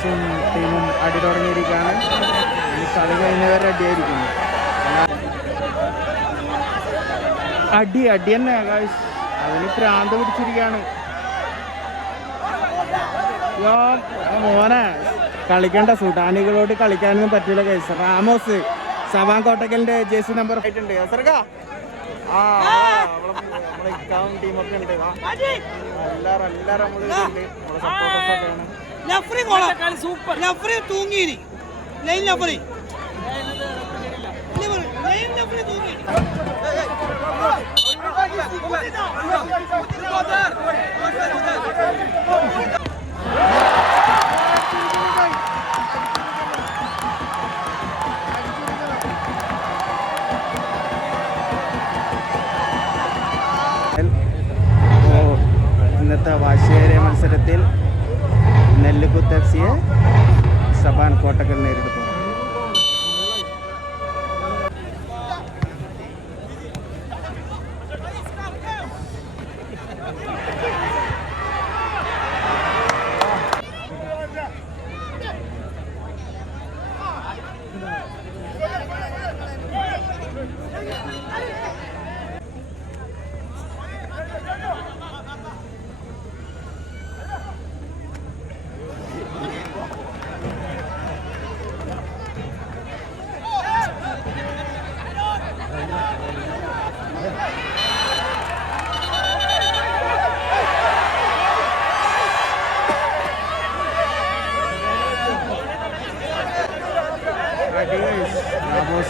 റാമോസും ടീമും അടി തുടങ്ങിയിരിക്കുകയാണ്. ഈ കളി കഴിഞ്ഞവരെ അടിയായിരിക്കുന്നു അടി അടി തന്നെ ആകാശ് അതിന് പ്രാന്ത പിടിച്ചിരിക്കുകയാണ്. മോനെ കളിക്കണ്ട. സുഡാനികളോട് കളിക്കാനൊന്നും പറ്റില്ല കേസ് റാമോസ് സവാൻ കോട്ടക്കലിന്റെ ജേഴ്സി നമ്പർ ആയിട്ടുണ്ട് സർക്കാ ആ നമ്മളെ ഇക്കാവും ടീമൊക്കെ ഉണ്ട്. ആ, എല്ലാരും എല്ലാരും നമ്മൾ കൊള്ളാം സൂപ്പർ. ലഫറി തൂങ്ങിയിരി. ലൈൻ ലഫറി ലൈൻ തൂങ്ങി ഇന്നത്തെ വാശിയേറിയ മത്സരത്തിൽ നെല്ലിക്കുത്ത് എഫ് സിയെ സബാൻ കോട്ടക്കൽ നേരിടുന്നു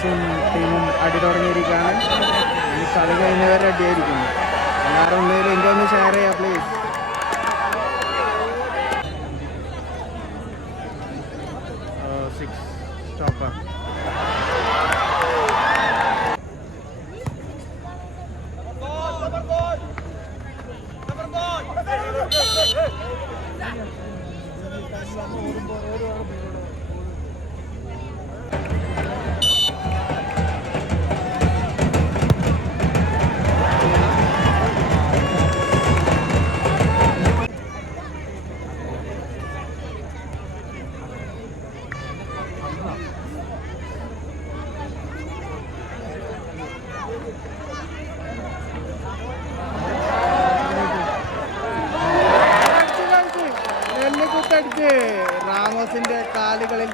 റാമോസും ടീമും അടി തുടങ്ങിയിരിക്കുകയാണ് ഈ കളി കഴിഞ്ഞവരെ അടിയായിരിക്കുന്നു. എല്ലാവരും എന്തെങ്കിലും ഷെയർ ചെയ്യാം പ്ലീസ്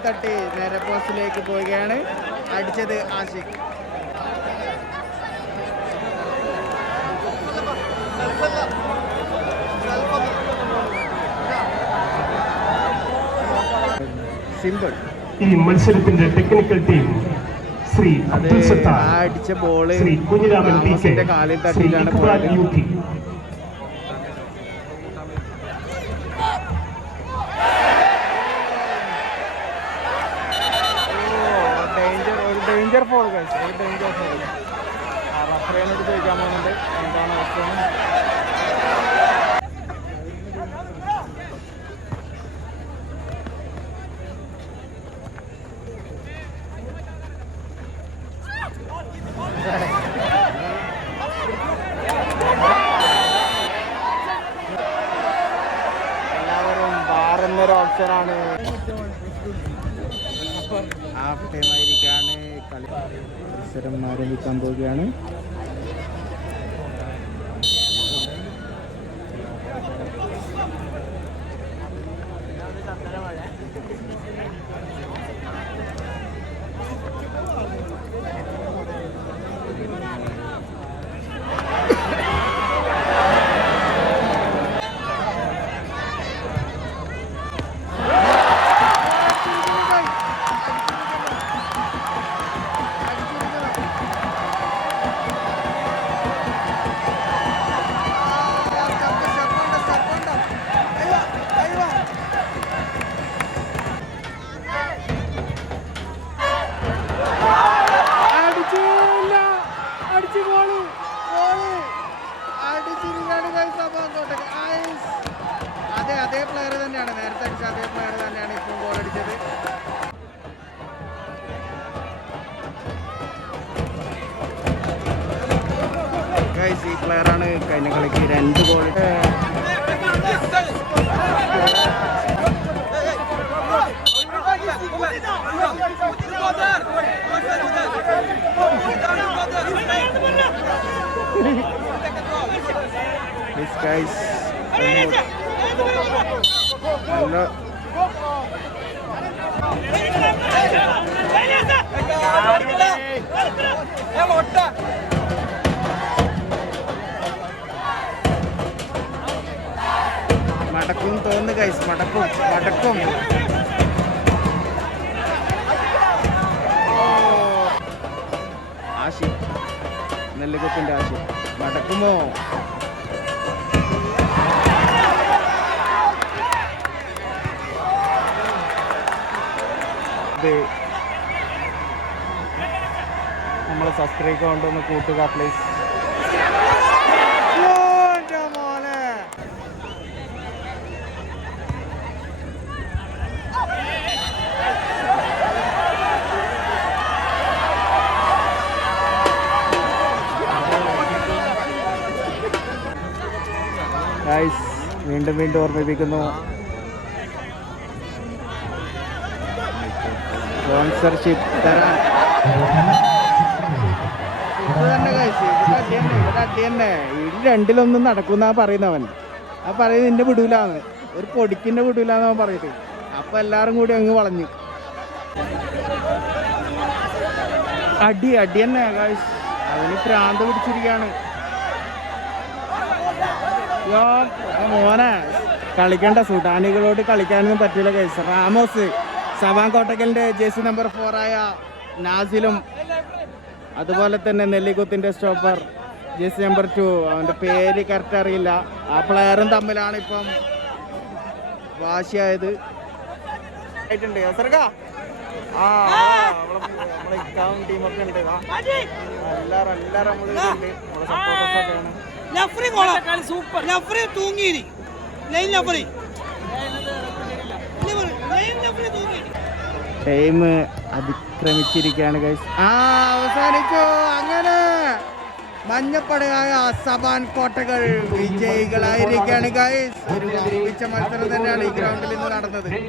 തട്ടി നേരെ പോസ്റ്റിലേക്ക് പോവുകയാണ്. അടിച്ചത് ആഷിഖ്. സിമ്പിൾ. ഈ മത്സരത്തിന്റെ ടെക്നിക്കൽ ടീം ശ്രീ അബ്ദുൽ സത്താർ അടിച്ച ball Shri Kunhiraman T K കാലിൽ ശ്രീ ഇക്ബാൽ പോയത്. യു ടി ഡേഞ്ചർ ഫോൾ കഴിച്ചു ഒരു ഡേഞ്ചർ ഫോൾ റഫറിയോട് ചോദിക്കാൻ പോകുന്നുണ്ട്. എന്താണ് അവസ്ഥ? എല്ലാവരും മാറുന്നൊരു ഓപ്ഷനാണ് ഹാഫ് ടൈം ആയിരിക്കാണ്. കളി മത്സരം ആരംഭിക്കാൻ പോവുകയാണ്. അതേ പ്ലെയർ തന്നെയാണ്. നേരത്തെ അടിച്ച അതേ പ്ലെയർ തന്നെയാണ് ഇപ്പോൾ ഗോൾ അടിച്ചത്. ഗൈസ് ഈ പ്ലെയറാണ് കഴിഞ്ഞ കളിക്ക് രണ്ട് ഗോൾ This guy's. മടക്കും തോന്നുന്നു കൈസ് മടക്കും മടക്കും. ആശി. നെല്ലിക്കുത്തിന്റെ ആശി. മടക്കുമോ? ഇത് നമ്മളെ സബ്സ്ക്രൈബ് കൊണ്ടൊന്ന് കൂട്ടുക പ്ലീസ് വീണ്ടും വീണ്ടും ഓർമ്മിപ്പിക്കുന്നു. സ്പോൺസർഷിപ്പ് തരാൻ. ഇത് രണ്ടിലൊന്നും നടക്കുന്ന പറയുന്നവൻ. ആ പറയുന്നത് നിന്നെ വിടൂലാന്ന് ഒരു പൊടിക്കിന്റെ വിടൂലാന്ന് അവൻ പറയട്ടെ അപ്പൊ എല്ലാരും കൂടി അങ്ങ് വളഞ്ഞു. അടി അടി തന്നെ guys. അവന് പ്രാന്ത് പിടിച്ചിരിക്കാണ്. മോനെ കളിക്കണ്ട. സുഡാനികളോട് കളിക്കാനൊന്നും പറ്റില്ല കേസ് റാമോസ്. സവാൻ കോട്ടക്കലിന്റെ ജേഴ്സി നമ്പർ ഫോർ ആയ നാസിലും അതുപോലെ തന്നെ നെല്ലിക്കുത്തിന്റെ സ്റ്റോപ്പർ ജേഴ്സി നമ്പർ ടു അവന്റെ പേര് കറക്റ്റ് അറിയില്ല. ആ പ്ലെയറും തമ്മിലാണ് ഇപ്പം വാശിയായത്. ആയിട്ടുണ്ട്. സർക്കാ ആ നമ്മളെ ഇക്കാവും ടീമൊക്കെ ഉണ്ട്. എല്ലാവരും എല്ലാവരും സൂപ്പർ. തൂങ്ങിയിരി. ലൈൻ ലഫ്രി ലൈൻ ലഫ്രി തൂങ്ങിയിരി ടൈം അതിക്രമിച്ചിരിക്കുകയാണ് ഗൈസ് ആ അവസാനിച്ചു. അങ്ങനെ മഞ്ഞപ്പടയായ സബാൻ കോട്ടകൾ വിജയികളായിരിക്കുകയാണ് ഗൈസ് ഒരു മത്സരം തന്നെയാണ് ഈ ഗ്രൗണ്ടിൽ ഇന്ന് നടന്നത്.